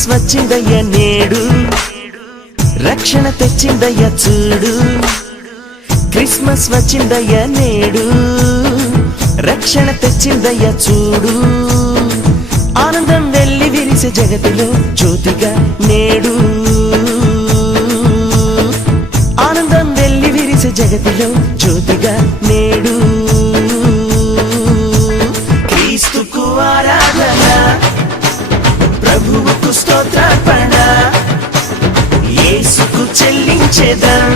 Christmas వచ్చిందయ్య నేడు, రక్షణ తెచ్చిందయ్య చూడు. క్రిస్మస్ వచ్చిందయ్య నేడు, రక్షణ తెచ్చిందయ్య చూడు. ఆనందం వెల్లి విరిసే జగతిలో జ్యోతిగా నేడు, ఆనందం వెల్లి విరిసే జగతిలో జ్యోతిగా నేడు. క్రీస్తుకు ఆరాధన, ప్రభువుకు స్తోత్రార్పణ, యేసుకు చెల్లించేదం.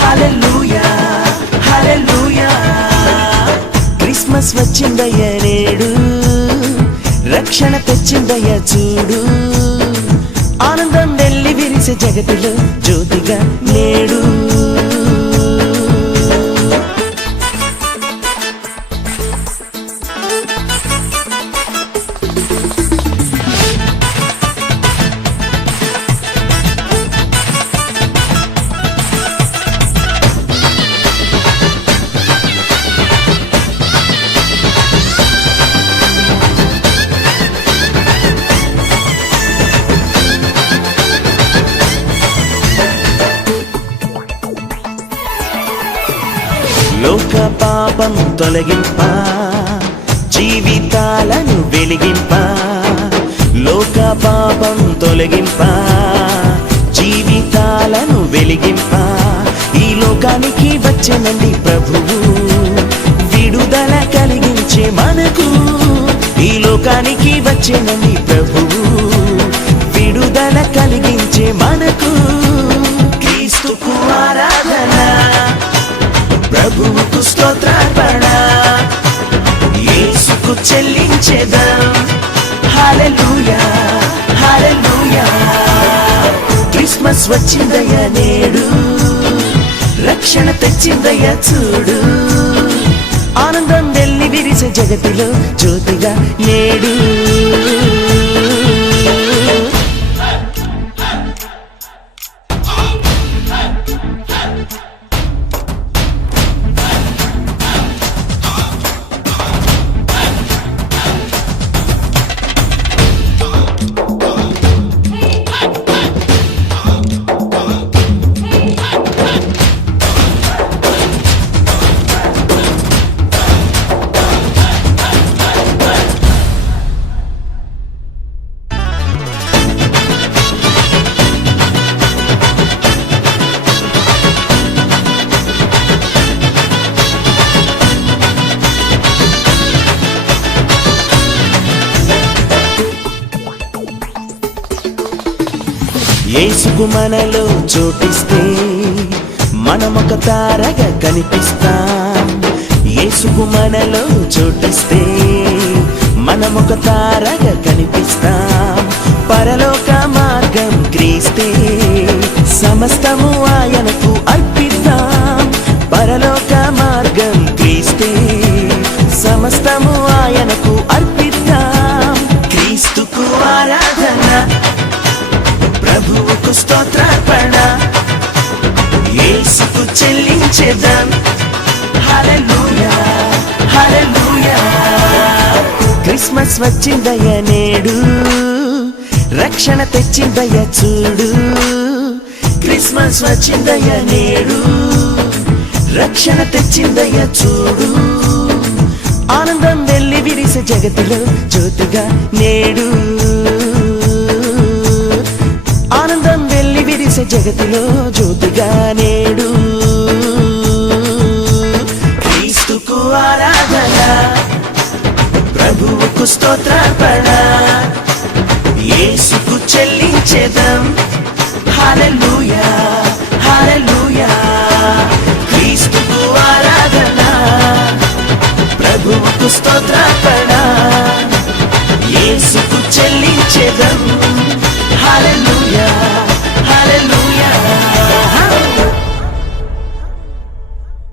హల్లెలూయా హల్లెలూయా. క్రిస్మస్ వచ్చిందయ్య నేడు, రక్షణ తెచ్చిందయ్య చూడు. ఆనందం వెల్లి విరిసే జగతిలో జ్యోతిగా నేడు. లోక పాపం తొలగింప, జీవితాలను వెలిగింప. లోక పాపం తొలగింప, జీవితాలను వెలిగింప. ఈ లోకానికి వచ్చెనండి ప్రభువు, విడుదల కలిగించే మనకు. ఈ లోకానికి వచ్చెనండి ప్రభువు, విడుదల కలిగించే మనకు. క్రీస్తుకు ఆరాధన, ప్రభువుకు స్తోత్రార్పణ, యేసుకు చెల్లించేదం. హల్లెలూయా హల్లెలూయా. క్రిస్మస్ వచ్చిందయ్య నేడు, రక్షణ తెచ్చిందయ్య చూడు. ఆనందం వెల్లి విరిసే జగతిలో జ్యోతిగా నేడు. యేసుకు మనలో చోటిస్తే మనమొక తారగా కనిపిస్తాం. యేసుకు మనలో చోటిస్తే మనమొక తారగా కనిపిస్తాం. పరలోక మార్గం క్రీస్తే, సమస్తము ఆయనకు అర్పిద్దాం. పరలోక మార్గం క్రీస్తే, సమస్తము ఆయనకు అర్పిద్దాం. క్రీస్తుకు ఆరాధన, ప్రభువుకు స్తోత్రార్పణ, యేసుకు చెల్లించేదం. హల్లెలూయా హల్లెలూయా. క్రిస్మస్ వచ్చిందయ్య నేడు, రక్షణ తెచ్చిందయ్య చూడు. క్రిస్మస్ వచ్చిందయ్య నేడు, రక్షణ తెచ్చిందయ్య చూడు. ఆనందం వెల్లి విరిసే జగతిలో జ్యోతిగా నేడు. ఆనందం వెల్లి విరిసే జగతిలో జ్యోతిగా నేడు. క్రీస్తుకు ఆరాధన, ప్రభువుకు స్తోత్రార్పణ, యేసుకు చెల్లించేదం. హల్లెలూయా హల్లెలూయా. క్రీస్తుకు ఆరాధన, ప్రభువుకు స్తోత్రార్పణ,